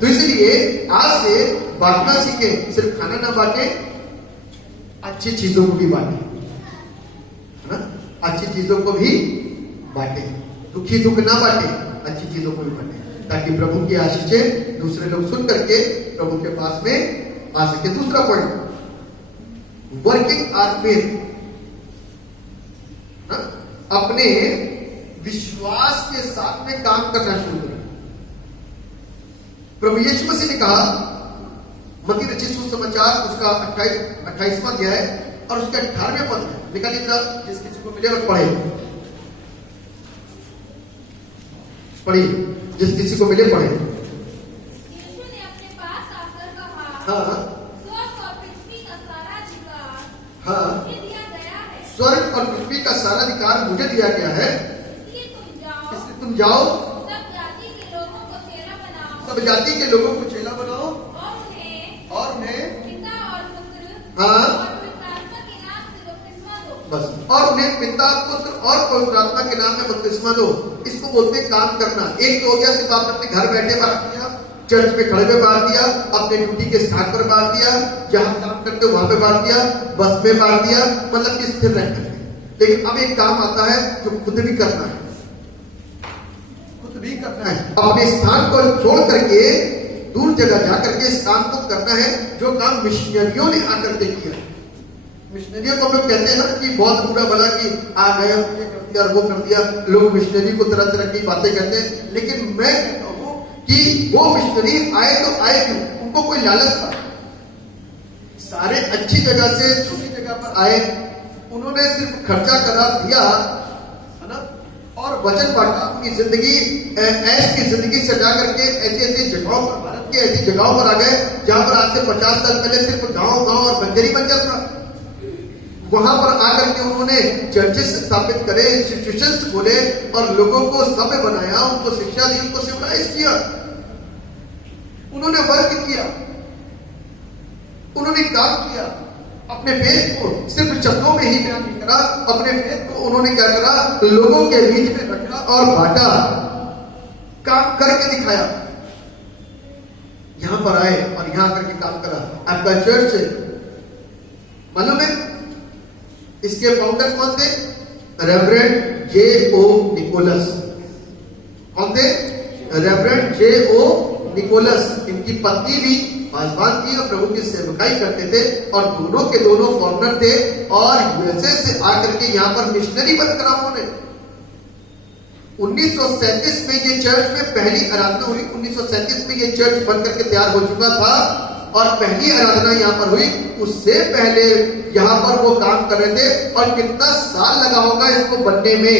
तो इसलिए आज से बांटना सीखे, सिर्फ खाना ना बांटे, अच्छी चीजों को भी बांटे, है ना? अच्छी चीजों को भी बांटे, दुखी दुख ना बांटे, अच्छी चीजों को भी बांटे, ताकि प्रभु की आशीषें दूसरे लोग सुन करके प्रभु के पास में आ सके। दूसरा पॉइंट, वर्किंग आवर फेथ, अपने विश्वास के साथ में काम करना शुरू करें। प्रभु यीशु मसीह ने कहा, मत्ती रचित सुसमाचार उसका 28वां अध्याय और उसके 18वें पद में, निकालिए जरा, जिस किसी को मिले और पढ़े, पढ़िए, जिस किसी को मिले पढ़े। यीशु ने अपने पास आकर कहा, हाँ स्वर्ग और पृथ्वी का सारा अधिकार हाँ, मुझे दिया गया है, स्वर्ग और पृथ्वी का सारा अधिकार मुझे दिया गया है, इसलिए तुम जाओ, सब जाति के लोगों को चेला बनाओ, सब जाति के लोगों को चेला बनाओ, और उन्हें पिता और पुत्र हाँ और पवित्र आत्मा के नाम से बपतिस्मा दो। बस, और उन्हें पिता पुत्र और पवित्र आत्मा के नाम में बपतिस्मा दो। इसको बोलते हैं काम करना। एक तो हो गया सिर्फ आपने अपने घर बैठे बांट दिया, चर्च में खड़े में बांट दिया, अपने ड्यूटी के स्थान पर बांट दिया, जहां काम करते हो वहां पे बांट दिया, बस में बांट दिया, मतलब कि स्थिर रहते हैं। लेकिन अब एक काम आता है जो खुद भी करना है, खुद भी करना है। अपने स्थान को छोड़ करके दूर जगह जाकर के इस काम को करना है, जो काम मिशनरियों ने आकर के किया। मिशनरियों को हम लोग कहते हैं ना कि बहुत बुरा भला कि आ गए, ये कर दिया और वो कर दिया, लोग मिशनरी को तरह तरह की बातें कहते हैं। लेकिन मैं कहता हूं कि वो मिशनरी आए तो आए क्यों? उनको कोई लालच था? सारे अच्छी जगह से छोटी जगह पर आए, उन्होंने सिर्फ खर्चा करा दिया, है ना, और वचन बांटा, अपनी जिंदगी ऐश की जिंदगी सजा करके ऐसी ऐसी जगहों पर, भारत की ऐसी जगहों पर आ गए जहां पर आज से 50 साल पहले सिर्फ गांव और बंजरी बंजर था। वहां पर आकर के उन्होंने चर्चेस स्थापित करे, इंस्टीट्यूशंस खोले और लोगों को सभ्य बनाया, उनको शिक्षा दी, उनको सिविलाइज किया। उन्होंने वर्क किया, उन्होंने काम किया। अपने फेथ को सिर्फ शब्दों में ही बयान नहीं करा, अपने फेथ को उन्होंने क्या करा, लोगों के बीच में रखा और बांटा, काम करके दिखाया। यहां पर आए और यहां आकर के काम करा। आपका चर्च मालूम है इसके फाउंडर कौन थे? Reverend J.O. निकोलस। कौन थे? Reverend J.O. निकोलस। इनकी पत्नी भी पासवान थी और प्रभु की सेवकाई करते थे और दोनों के दोनों फॉरेनर थे और यूएसए से आकर के यहां पर मिशनरी बंद करा उन्होंने। 1937 में ये चर्च में पहली आराधना हुई। 1937 में ये चर्च बन करके तैयार हो चुका था और पहली आराधना यहां पर हुई। उससे पहले यहां पर वो काम कर रहे थे और कितना साल लगा होगा इसको बनने में।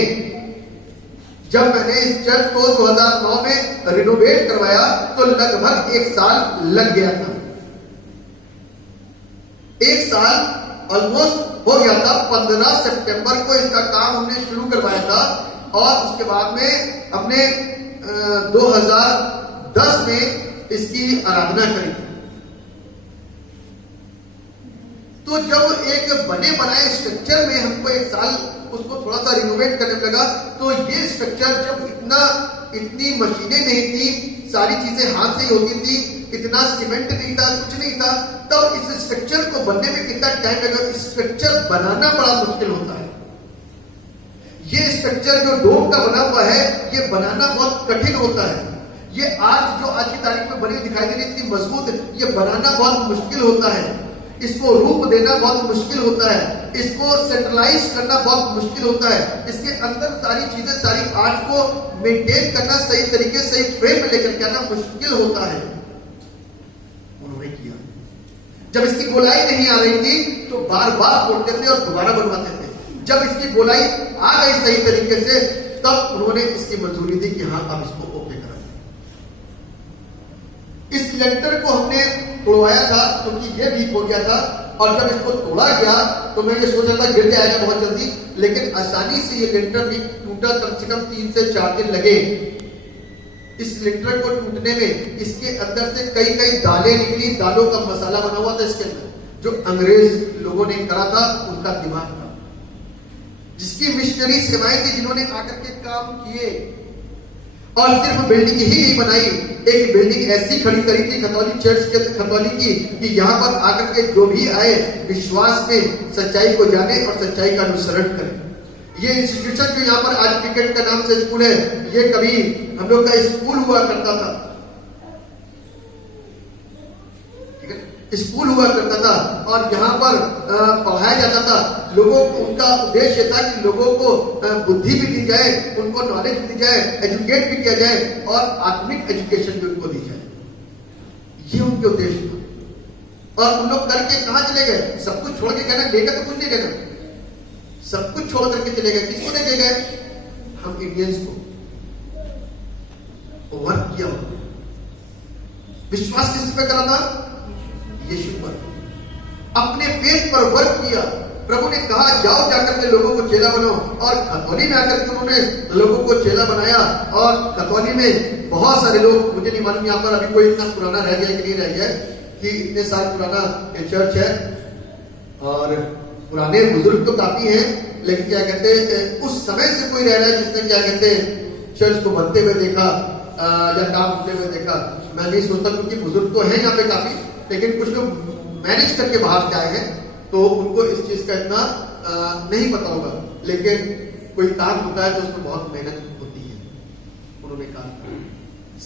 जब मैंने इस चर्च को 2009 में रिनोवेट करवाया तो लगभग 1 साल लग गया था। 1 साल ऑलमोस्ट हो गया था। 15 सितंबर को इसका काम हमने शुरू करवाया था और उसके बाद में हमने 2010 में इसकी आराधना करी। तो जब एक बने बनाए स्ट्रक्चर में हमको 1 साल उसको थोड़ा सा रिनोवेट करने लगा, तो ये स्ट्रक्चर जब इतनी मशीनें नहीं थी, सारी चीजें हाथ से ही होती थी, इतना सीमेंट नहीं था, कुछ नहीं था, तब इस स्ट्रक्चर को बनने में कितना टाइम लगा। स्ट्रक्चर बनाना बड़ा मुश्किल होता है। ये स्ट्रक्चर जो डोम का बना हुआ है, ये बनाना बहुत कठिन होता है। ये आज की तारीख में बनी दिखाई दे रही इतनी मजबूत, ये बनाना बहुत मुश्किल होता है। इसको रूप देना बहुत मुश्किल होता है, इसको सेंट्रलाइज करना बहुत मुश्किल होता है, इसके अंदर सारी चीजें, सारी आर्ट को मेंटेन करना सही तरीके से सही फ्रेम में लेकर के आना मुश्किल होता है। उन्होंने किया। जब इसकी गोलाई नहीं आ रही थी तो बार बार तोड़ते थे और दोबारा बनवाते थे। जब इसकी गोलाई आ गई सही तरीके से तब उन्होंने इसकी मंजूरी दी कि हाँ अब इसको ओके करा। इस लेंटर को हमने तोड़वाया था क्योंकि ये वीक हो गया था और जब इसको तोड़ा गया तो मैं ये सोचा था गिर जाएगा बहुत जल्दी, लेकिन आसानी से ये लेंटर भी टूटा। कम से कम 3 से 4 दिन लगे इस लेंटर को टूटने में। इसके अंदर से कई कई दालें निकली, दालों का मसाला बना हुआ था इसके अंदर, जो अंग्रेज लोगों ने करा था, उनका दिमाग था, जिसकी मिशनरी सेवाएं थी, जिन्होंने आकर के काम किए। और सिर्फ बिल्डिंग ही नहीं बनाई, एक बिल्डिंग ऐसी खड़ी करी थी खतौली चर्च के खतौली की कि यहाँ पर आकर के जो भी आए विश्वास में सच्चाई को जाने और सच्चाई का अनुसरण करें। ये इंस्टीट्यूशन जो यहाँ पर आज क्रिकेट का नाम से स्कूल है, ये कभी हम लोग का स्कूल हुआ करता था, ठीक है, स्कूल हुआ करता था और यहाँ पर पढ़ाया जाता था। लोगों को, उनका उद्देश्य था कि लोगों को बुद्धि भी दी जाए, उनको नॉलेज दी जाए, एजुकेट भी किया जाए और आत्मिक एजुकेशन भी उनको दी जाए। ये उनके उद्देश्य था। और उन लोग करके कहां चले गए? सब कुछ छोड़ के गए, लेकर तो कुछ नहीं गए, सब कुछ छोड़ करके चले गए। किसको लेके गए? हम इंडियंस को। वर्क किया, विश्वास किस पे करा था? यीशु पर, अपने फेथ पर वर्क किया। प्रभु ने कहा जाओ जाकर के लोगों को चेला बनाओ, और खतौली में आकर के उन्होंने लोगों को चेला बनाया। और खतौली में बहुत सारे लोग, मुझे नहीं मालूम यहाँ पर अभी कोई इतना पुराना रह गया कि नहीं रह गया कि इतने साल पुराना चर्च है, और पुराने बुजुर्ग तो काफी हैं, लेकिन क्या कहते हैं उस समय से कोई रह रहा है जिसने क्या कहते हैं चर्च को बनते हुए देखा या काम होते हुए देखा। मैं नहीं सोचता, क्योंकि बुजुर्ग तो है यहाँ पे काफी, लेकिन कुछ लोग मैनेज करके बाहर से आए हैं तो उनको इस चीज का इतना नहीं पता होगा। लेकिन कोई काम होता है तो उसमें बहुत मेहनत होती है। उन्होंने काम किया,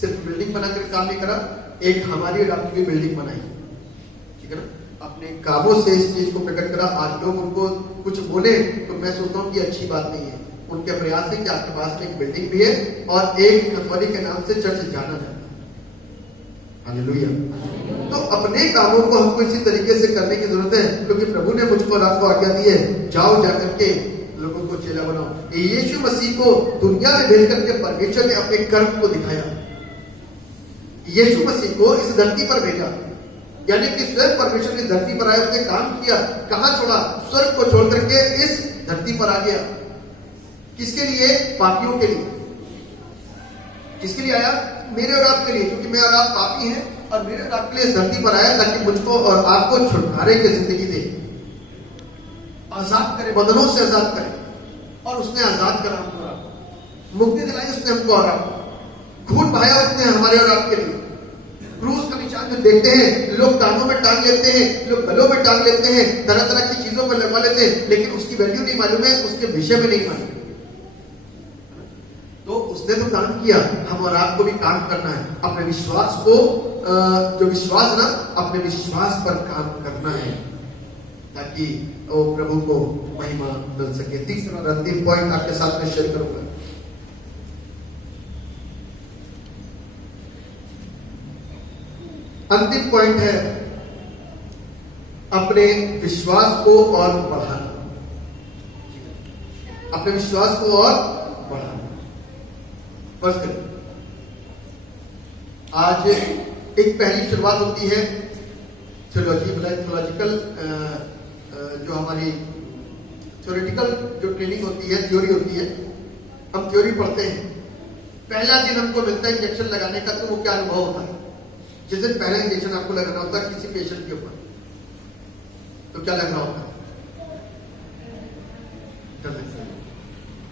सिर्फ बिल्डिंग बनाकर काम नहीं करा, एक हमारी राष्ट्र की बिल्डिंग बनाई, ठीक है ना, अपने कामों से इस चीज को प्रकट करा। आज लोग उनको कुछ बोले तो मैं सोचता हूँ कि अच्छी बात नहीं है। उनके प्रयास है कि आपके पास में एक बिल्डिंग भी है और एक खतौली के नाम से चर्च जाना जाता है। हालेलुया। तो अपने कामों को हमको इसी तरीके से करने की जरूरत है, क्योंकि प्रभु ने मुझको और आपको आज्ञा दी है, जाओ जाकर के लोगों को चेला बनाओ। यीशु मसीह को दुनिया में भेज करके परमेश्वर ने अपने कर्म को दिखाया। यीशु मसीह को इस धरती पर भेजा, यानी कि स्वयं परमेश्वर की धरती पर आया, उसने काम किया। कहां छोड़ा? स्वर्ग को छोड़ करके इस धरती पर आ गया। किसके लिए? पापियों के लिए। किसके लिए आया? मेरे और आपके लिए, क्योंकि मैं और आप पापी हैं, और मेरे और आपके लिए इस धरती पर आया ताकि मुझको और आपको छुटकारे की जिंदगी दे, आजाद करे, बंधनों से आजाद करे। और उसने आजाद करा हमको और आपको, मुक्ति दिलाई उसने हमको और आपको, खून बहाया उसने हमारे और आपके लिए। क्रूस का निशान जो देखते हैं, लोग कानों में टांग लेते हैं, लोग गलों में टांग लेते हैं, तरह तरह की चीजों पर लगवा लेते हैं, लेकिन उसकी वैल्यू नहीं मालूम है, उसके विषय में नहीं मालूम। तो उसने तो काम किया, हम और आपको भी काम करना है। अपने विश्वास को, जो विश्वास ना, अपने विश्वास पर काम करना है ताकि वो प्रभु को महिमा मिल सके। तीसरा और अंतिम पॉइंट आपके साथ में शेयर करूंगा। अंतिम पॉइंट है अपने विश्वास को और बढ़ाना। अपने विश्वास को और बढ़ाना। फर्स्ट, आज एक पहली शुरुआत होती है थियोलॉजिकल, जो हमारी थ्योरेटिकल जो ट्रेनिंग होती है, थ्योरी होती है, हम थ्योरी पढ़ते हैं। पहला दिन हमको मिलता है इंजेक्शन लगाने का, तो वो क्या अनुभव होता है? जिस दिन पहला इंजेक्शन आपको लगाना होता है किसी पेशेंट के ऊपर, तो क्या लग रहा होता है?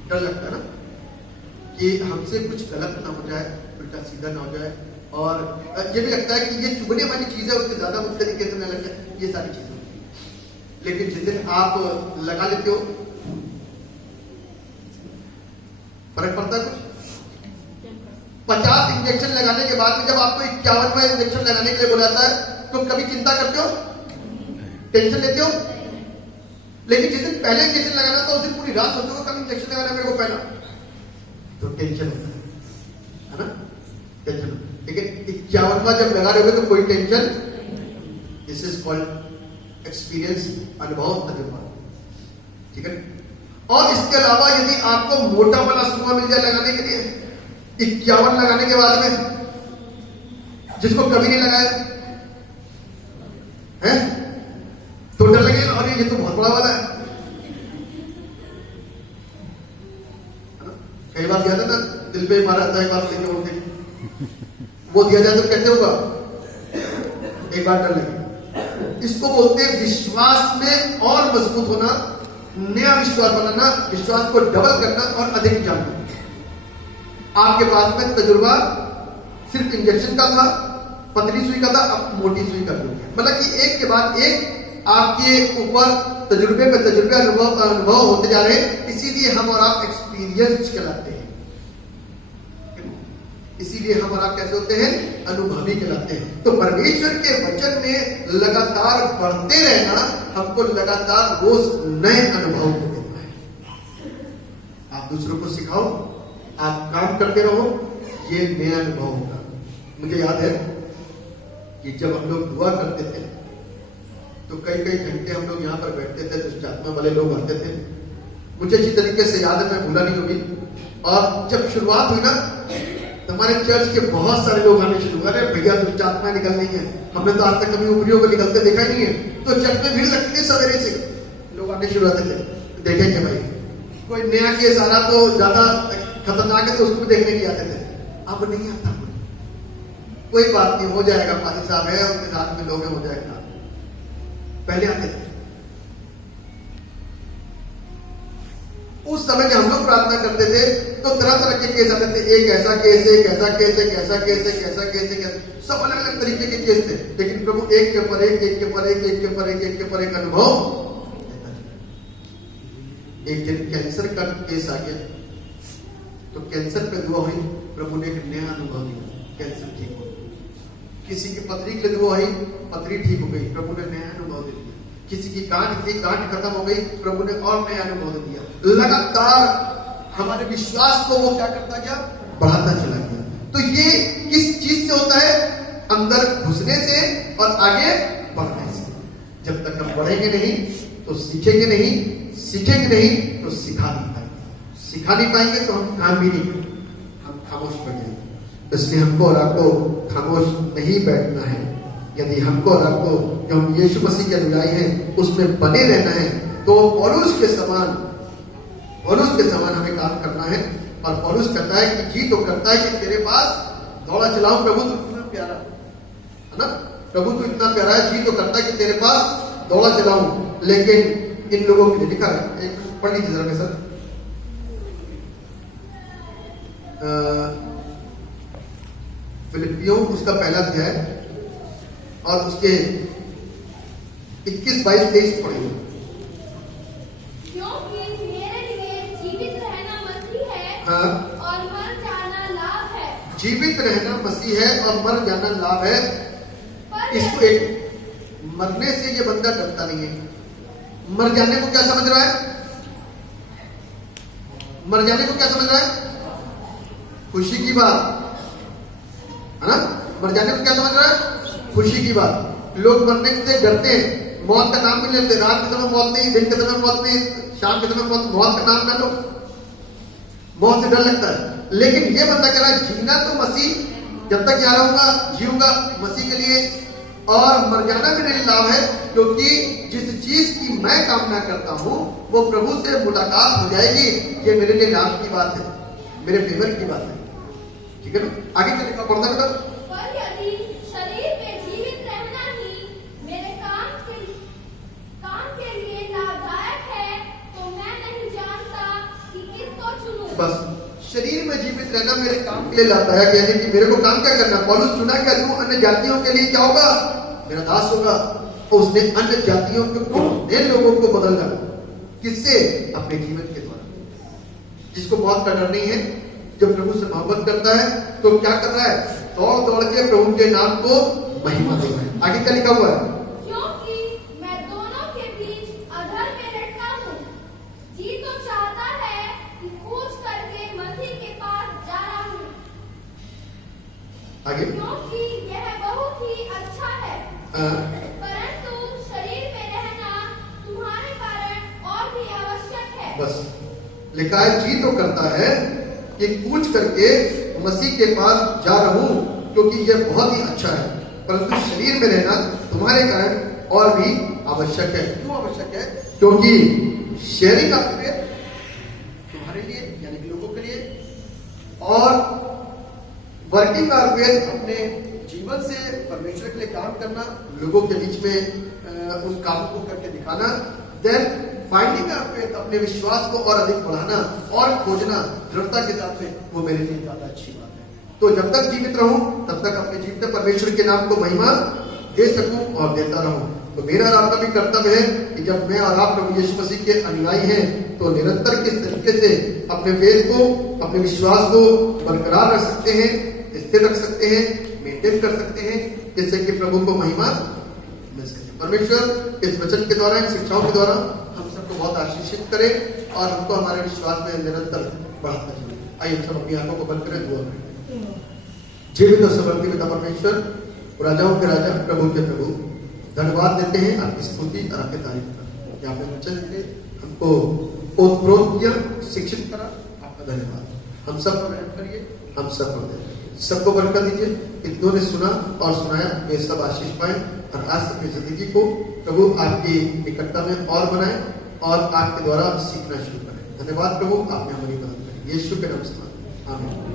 डर लगता है ना, कि हमसे कुछ गलत ना हो जाए, उल्टा सीधा ना हो जाए, और ये भी लगता है कि ये चुभने वाली चीज है, उसके ज्यादा बुरी तरीके से ना लग जाए, ये सारी चीजें। लेकिन जिस दिन आप लगा लेते हो, फर्क पड़ता है कुछ? 50 इंजेक्शन लगाने के बाद में जब आपको 51वां इंजेक्शन लगाने के लिए बुलाता है, तो कभी चिंता करते हो? टेंशन लेते हो? लेकिन जिस दिन पहले इंजेक्शन लगाना था, उस दिन पूरी रात सोचोगे कब इंजेक्शन लगाना मेरे को पहला, तो टेंशन होता है ना, टेंशन। लेकिन 51वां जब लगा रहे हो तो कोई tension. This is called experience, अनुभव, तजुर्बा, ठीक है। और इसके अलावा यदि आपको मोटा वाला सुआ मिल जाए लगाने के लिए, 51 लगाने के बाद में, जिसको कभी नहीं लगाया है, तो डर लगेगा, अरे ये तो बहुत बड़ा वाला है। कई बार दिया था ना, दिल पे मारा था, एक बार लेके उठे, वो दिया जाए तो कैसे होगा? एक बार डर लगे। इसको बोलते हैं विश्वास में और मजबूत होना, नया विश्वास बनाना, विश्वास को डबल करना और अधिक जानना। आपके पास में तजुर्बा सिर्फ इंजेक्शन का था, पतली सुई का था, अब मोटी सुई कर दी। मतलब कि एक के बाद एक आपके ऊपर तजुर्बे पे तजुर्बे, अनुभव होते जा रहे हैं। इसीलिए हम और आप एक्सपीरियंस कहलाते हैं। इसीलिए हम और आप कैसे होते हैं? अनुभवी कहलाते हैं। तो परमेश्वर के वचन में लगातार बढ़ते रहना हमको लगातार रोज नए अनुभव को देता है। आप दूसरों को सिखाओ, आप काम करते रहो, ये नया अनुभव होगा। मुझे याद है कि जब हम लोग दुआ करते थे तो कई कई घंटे हम लोग यहाँ पर बैठते थे, दुष्ट आत्मा वाले लोग आते थे। मुझे अच्छी तरीके से याद है, मैं भूला नहीं होगी। और जब शुरुआत हुई ना, तो हमारे चर्च के बहुत सारे लोग आने शुरू हुए। अरे भैया दुष्ट आत्मा निकल नहीं है, हमने तो आज तक कभी ऊपरियों को निकलते देखा ही नहीं है। तो चर्च में भीड़ लगती थी, सवेरे से लोग आने शुरू होते थे। देखेंगे भाई, कोई नया केस आ रहा तो ज्यादा खतरनाक है तो उसको देखने के आते थे। अब नहीं आता कोई बात नहीं, हो जाएगा, पाजी साहब है, उनके साथ में लोग हो जाएगा। पहले आते थे। उस समय जब हम लोग प्रार्थना करते थे तो तरह तरह के केस आते थे। एक ऐसा केस है, एक ऐसा केस है, एक ऐसा केस है, एक ऐसा केस है, सब अलग अलग तरीके के केस थे। लेकिन प्रभु एक के ऊपर एक, एक के ऊपर एक, एक के ऊपर एक, एक के ऊपर एक अनुभव। एक दिन कैंसर का केस आ गया तो कैंसर पे दुआ हुई, प्रभु ने एक नया अनुभव दिया, कैंसर ठीक हो। किसी की पथरी के लिए दुआ हुई, पथरी ठीक हो गई, प्रभु ने नया अनुभव दे दिया। किसी की गांठ थी, गांठ खत्म हो गई, प्रभु ने और नया अनुभव दे दिया। लगातार हमारे विश्वास को वो क्या करता गया? बढ़ाता चला गया। तो ये किस चीज से होता है? अंदर घुसने से और आगे बढ़ने से। जब तक हम बढ़ेंगे नहीं तो सीखेंगे नहीं, सीखेंगे नहीं तो सिखा नहीं पाएंगे। सिखा नहीं पाएंगे तो हम काम भी नहीं करेंगे, हम खामोश बैठ जाएंगे। इसलिए हमको और आपको खामोश नहीं बैठना है। यदि हमको और आपको जो हम यीशु मसीह के अनुयायी हैं उसमें बने रहना है तो पौलुस के समान हमें काम करना है। और पौलुस कहता है कि जी तो करता है कि तेरे पास दौड़ा चलाऊं, प्रभु तो इतना प्यारा है ना, प्रभु तो इतना प्यारा है, जी तो करता है कि तेरे पास दौड़ा चलाऊं। लेकिन इन लोगों के लिए लिखा है, एक पढ़ लीजिए जरा मेरे साथ, फिलिपियों उसका पहला अध्याय और उसके 21, 22, 23 पढ़िए। क्योंकि मेरे लिए जीवित रहना मसीह है हाँ, और मर जाना लाभ है। जीवित रहना मसीह है और मर जाना लाभ है। पर इसको एक मरने से ये बंदा डरता नहीं है। मर जाने को क्या समझ रहा है? मर जाने को क्या समझ रहा है? खुशी की बात है ना। मर जाने को क्या समझ रहा है? खुशी की बात। लोग मरने से डरते हैं, मौत का नाम नहीं लेते। रात के समय मौत नहीं, दिन के समय मौत नहीं, शाम के समय मौत का नाम ना लो, मौत से डर लगता है। लेकिन ये बंदा कह रहा है जीना तो मसीह, जब तक यहाँ रहूंगा जीऊंगा मसीह के लिए, और मर जाना मेरे लिए लाभ है, क्योंकि जिस चीज की मैं कामना करता हूं वो प्रभु से मुलाकात हो जाएगी। ये मेरे लिए लाभ की बात है, मेरे फेवर की बात है। ठीक है ना, आगे क्या लिखा पढ़ना बेटा। पर यदि शरीर में जीवित रहना ही मेरे काम के लिए लाभदायक है तो मैं नहीं जानता कि किसको चुनूं। बस शरीर में जीवित रहना मेरे काम के लिए लाभदायक है, यानी कि मेरे को काम क्या करना। पौलुस चुना क्या, तू अन्य जातियों के लिए क्या होगा, मेरा दास होगा। और उसने अन्य जातियों के कितने लोगों को बदल डाला, किससे? अपने जीवन के द्वारा। जिसको मौत का डर नहीं है, जब प्रभु से मोहब्बत करता है तो क्या कर रहा है? दौड़ दौड़ के प्रभु के नाम को महिमा दे रहा है। आगे क्या लिखा हुआ है? क्योंकि मैं दोनों के बीच अधर में लटका हूँ। जी तो चाहता है कि कूच करके मसीह के पास जा रहा हूँ, आगे क्योंकि यह बहुत ही अच्छा है। परंतु शरीर में रहना तुम्हारे कारण और भी आवश्यक है। बस लिखा है जी तो करता है कि कूच करके मसीह के पास जा रहा हूं, क्योंकि यह बहुत ही अच्छा है। परंतु शरीर में रहना तुम्हारे कारण और भी आवश्यक है। क्यों आवश्यक है? क्योंकि शेयरिंग ऑफ फेथ तुम्हारे लिए यानी कि लोगों के लिए, और वर्किंग ऑफ फेथ अपने जीवन से परमेश्वर के लिए काम करना, लोगों के बीच में उस काम को करके दिखाना। देन फाइंडिंग ऑफ फेथ अपने विश्वास को और अधिक बढ़ाना और खोजना दृढ़ता के साथ में, वो मेरे लिए ज्यादा अच्छी बात है। तो जब तक जीवित रहूं तब तक अपने जीवन में परमेश्वर के नाम को महिमा दे सकूं और देता रहूं। तो मेरा और आपका भी कर्तव्य है कि जब मैं और आप प्रभु यीशु मसीह के अनुयायी हैं तो निरंतर किस तरीके से अपने फेथ को, अपने विश्वास को बरकरार रख सकते हैं, स्थिर रख सकते हैं, मेंटेन कर सकते हैं, जिससे कि प्रभु को महिमा मिल सके। परमेश्वर इस वचन के द्वारा, इन शिक्षाओं के द्वारा हम सबको बहुत आशीषित करे और हमको हमारे विश्वास में निरंतर बढ़ाता चले। आइए हम सब अपनी आंखों को बंद करें, दुआ करें। जीवित और समर्थी पिता परमेश्वर, राजाओं के राजा, प्रभु के प्रभु, धन्यवाद देते हैं आपकी स्तुति और आपकी तारीफ करते हैं। आपने वचन से हमको ओतप्रोत किया, शिक्षित करा, आपका धन्यवाद। हम सब पर रहम करिए, हम सब पर दे, सबको बरकत दीजिए। इतनों ने सुना और सुनाया, वे सब आशीष पाए और आज अपनी जिंदगी को प्रभु आपकी निकटता में और बनाए और आपके द्वारा सीखना शुरू करें। धन्यवाद प्रभु, आपने हमारी मदद करी। यीशु के नाम से आमीन।